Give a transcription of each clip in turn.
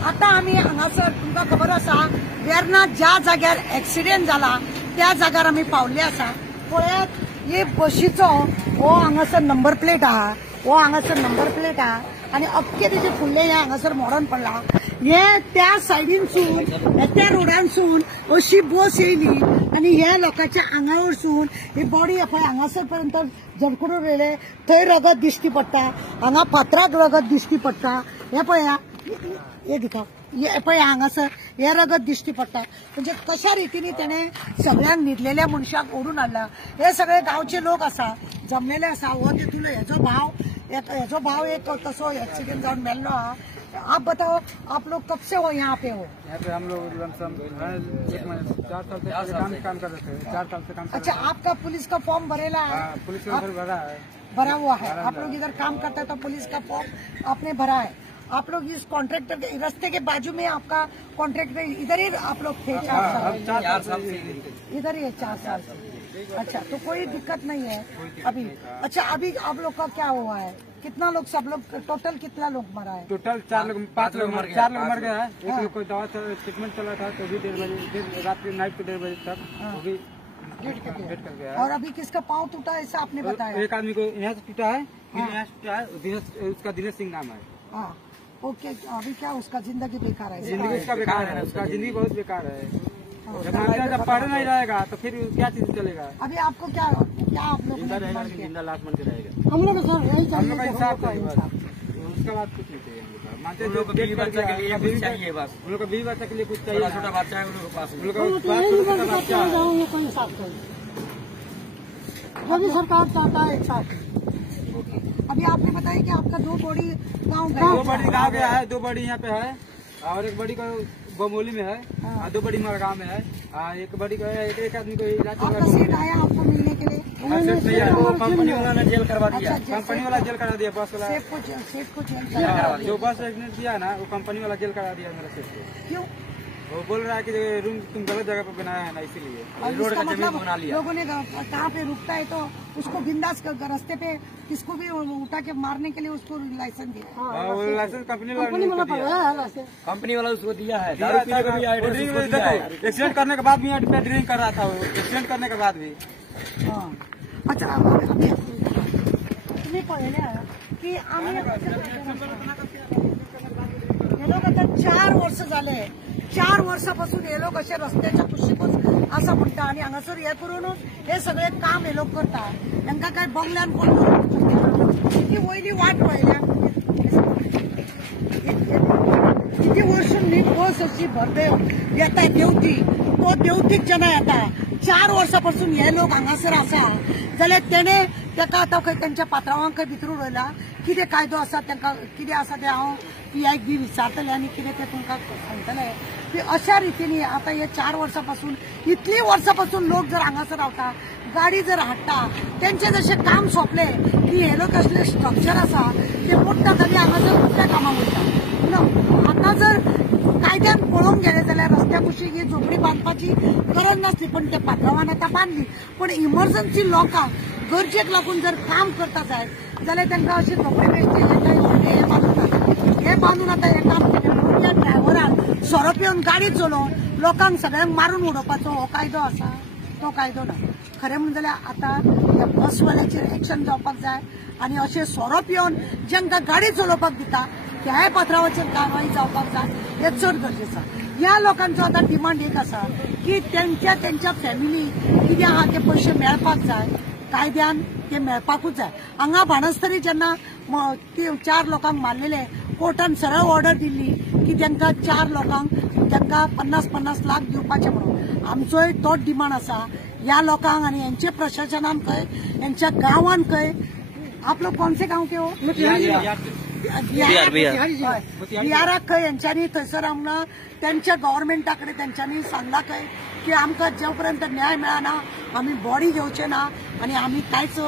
आता आम्ही हांगासर तुमकां खबर आसा वेर्ना ज्या जाग्यार एक्सिडेंट जाला त्या जाग्यार आम्ही पावल्ले आसा। पळयात हे बशीचो हो हांगासर नंबर प्लेट आहा, हो हांगासर नंबर प्लेट आहा आणि अख्खे तेजे फुडले हे हांगासर मोडून पडला। हे त्या सायडीनसून त्या रोडानसून अशी बस येयली आणि ह्या लोकांच्या आंगावरसून ही बॉडी पळय हांगासर पर्यंत झडकडून येयले। थंय रगत दिश्टी पडटा, हांगा फातराक रगत दिश्टी पडटा। हे पळया हे दिखा हे पळय हांगासर हे रगत दिश्टी पडटा। म्हणजे कशा रितीने त्याने सगळ्यांक न्हिदलेल्या मनशाक ओढून हाडला। हे सगळे गावचे लोक आसा जमलेले आसा। हो तितून हेजो भाव एक तसो एक्सिडेंट जावन मेल्लो आहा। आप बताओ आप लोग कब से हो यहाँ पे हो? यहाँ पे हम लोग लमसम 4 साल से काम कर रहे थे। 4 साल से काम कर अच्छा, आपका पुलिस का फॉर्म भरेला है? पुलिस का भरा है, भरा हुआ है। आप लोग इधर काम करते हैं तो पुलिस का फॉर्म आपने भरा है। आप लोग इस कॉन्ट्रैक्टर के रास्ते के बाजू में आपका कॉन्ट्रैक्टर इधर ही आप लोग थे? 4 साल से इधर ही है। 4 साल से। अच्छा, तो कोई दिक्कत नहीं है अभी? अच्छा, अभी आप लोग का क्या हुआ है? कितना लोग, सब लोग टोटल कितना लोग मरा है? टोटल 5 लोग मर गया है। एक लोग को दवा ट्रीटमेंट चला था तो भी 1:30 बजे रात के नाइट के 1:30 बजे तक वो भी डेट कर गया। और अभी किसका पाँव टूटा ऐसा आपने बताया? एक आदमी को यहाँ से टूटा है, यहाँ से टूटा है, उसका दिनेश सिंह नाम है। हाँ, ओके। अभी क्या उसका जिंदगी बेकार है? जिंदगी उसका बेकार है, उसका जिंदगी बहुत बेकार है। जब पढ़ नहीं रहेगा तो फिर क्या चीज चलेगा? अभी आपको क्या आप लोग जिंदा लाश बन के रहेगा। हम लोग इंसाफ चाहिए, उसका बाद कुछ नहीं चाहिए। मानते जो बीवी बच्चा के लिए कुछ चाहिए, बस उन लोग को बीवी बच्चा के लिए कुछ चाहिए। छोटा बच्चा है उन लोगों के पास, उन लोग का बच्चा कोई इंसाफ करें, जो भी सरकार चाहता है इंसाफ। अभी आपने बताया कि आपका 2 बॉडी गाँव गया है, 2 बॉडी यहाँ पे है और एक बॉडी को बमोली में है, 2 बड़ी मरगांव में है। एक बड़ी को एक आदमी को आपका सेट आया आपको मिलने के लिए? कंपनी वाला ने जेल करवा दिया। कंपनी वाला जेल करा दिया, बस वाला सेठ को जेल जो बस एक्सीडेंट किया ना वो कंपनी वाला जेल करा दिया मेरा सेठ को। क्यों? वो बोल रहा है कि रूम तुम गलत जगह पर बनाया है ना, इसीलिए रोड का जमीन बना लिया। लोगों ने कहाँ पे रुकता है तो उसको बिंदास रास्ते पे किसको भी उठा के मारने के लिए उसको लाइसेंस दिया। वो लाइसेंस कंपनी वाला उसको दिया है। एक्सीडेंट करने के बाद भी ड्रिंक कर रहा था वो, एक्सीडेंट करने के बाद भी। अच्छा, तुम्ही पळयले की आम्ही 4 वर्ष झाले। 4 वर्षापासून हे लोक असे रस्त्याच्या कुशीकूच असं म्हणता आणि हांगासर हे करूनच हे सगळे काम हे लोक करता। तांका काय बंगल्यान कोण किती वयली वाट पळयल्या, किती वर्ष नीट बस अशी भरते येता देवती, तो देवतीक जेन्ना येता 4 वर्षापासून हे लोक हांगासर आसा जाल्यार तेणे ताका आतां खंय त्यांच्या पात्रांवाक खंय भितर उडयला। कितें कायदो आसा तांकां कितें आसा तें हांव PIक बी विचारतलें आणि कितें तें तुमकां सांगतलें की अशा रितीने आता हे 4 वर्षापासून इतली वर्षापासून लोक जर हांगासर रावता, गाडी जर हाडटा, त्यांचे जसे काम सोंपले की हे लोक असले स्ट्रक्चर आसा ते मोडटात आनी हांगासर दुसऱ्या कामाक वयता। आता जर कायद्यान पळोवंक गेले जाल्यार रस्त्या कुशीक ही झोपडी बांदपाची गरज नासली, पण ते पात्रांवान आतां बांदली। पण इमर्जन्सी लोकांक गरजेक लागून जर काम करता जायत जाल्यार तांकां अशी झोपडी बेश्टी हे बांदून आता हे काम केलें। त्या ड्रायव्हरान सोरो पिवन गाडी चलोवन लोकांक सगळ्यांक मारून उडोवपाचो हो कायदो आसा? तो कायदो ना। खरें म्हणलें जाल्यार आतां बसवाल्याचेर एक्शन जावपाक जाय आणि अशें सोरो पिवन जेंकां गाडी चलोवपाक दिता त्याय पात्रांवाचेर कारवाई जावपाक जाय, हें चड गरजेचं। ह्या लोकांचो आतां डिमांड एक आसा की त्यांच्या फॅमिली कितें आहा ते पयशे मेळपाक जाय, कायद्यान ते मेळपाकूच जाय। हांगा बाणस्तारी जेन्ना 4 लोकांक मारलेले, कोर्टान सरळ ऑर्डर दिल्ली की तांकां 4 लोकांक तांकां 50-50 लाख दिवपाचे म्हणून। आमचोय तोच डिमांड आसा ह्या लोकांक आणि यांचे प्रशासनान खंय, यांच्या गांवांत खंय। आप लोग कौन से गांव के हो? बिहाराक खंय यांच्यानी थंयसर आमकां त्यांच्या गव्हर्नमेंटाकडे त्यांच्यानी सांगला खंय की आमकां जेपर्यंत न्याय मेळना आमी बॉडी घेवचे ना आणि आमी कांयच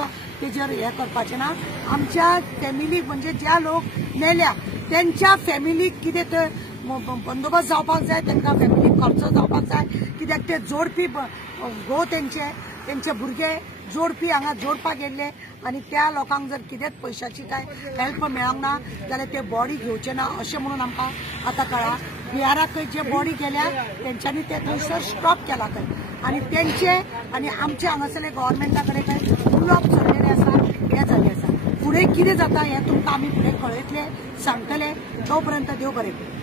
तेजेर हे करपाचें ना। आमच्या फॅमिलीक म्हणजे ज्या लोक मेल्या त्यांच्या फॅमिलीक कितें ते बंदोबस्त जावपाक जाय, तांकां फॅमिलीक खर्च जावपाक जाय, कित्याक ते जोडपी घोव तेंचे भुरगे जोडपी हांगा जोडपाक गेल्ले आनी त्या लोकांक जर कितेंच पयशांची काय हेल्प मेळोंक ना जाल्यार ते बॉडी घेवचे ना अशें म्हणून आमकां आतां कळ्ळां। बिहाराक जे बॉडी गेल्या तेंच्यांनी ते थंयसर स्टॉप केला खंय आनी तेंचे आनी आमचे हांगासरले गव्हर्मेंटा कडेन काय उलोवप चल्लेलें आसा हें जाल्लें आसा। फुडें कितें जाता हें तुमकां आमी फुडें कळयतले सांगतले। तो पर्यंत देव बरें करूं।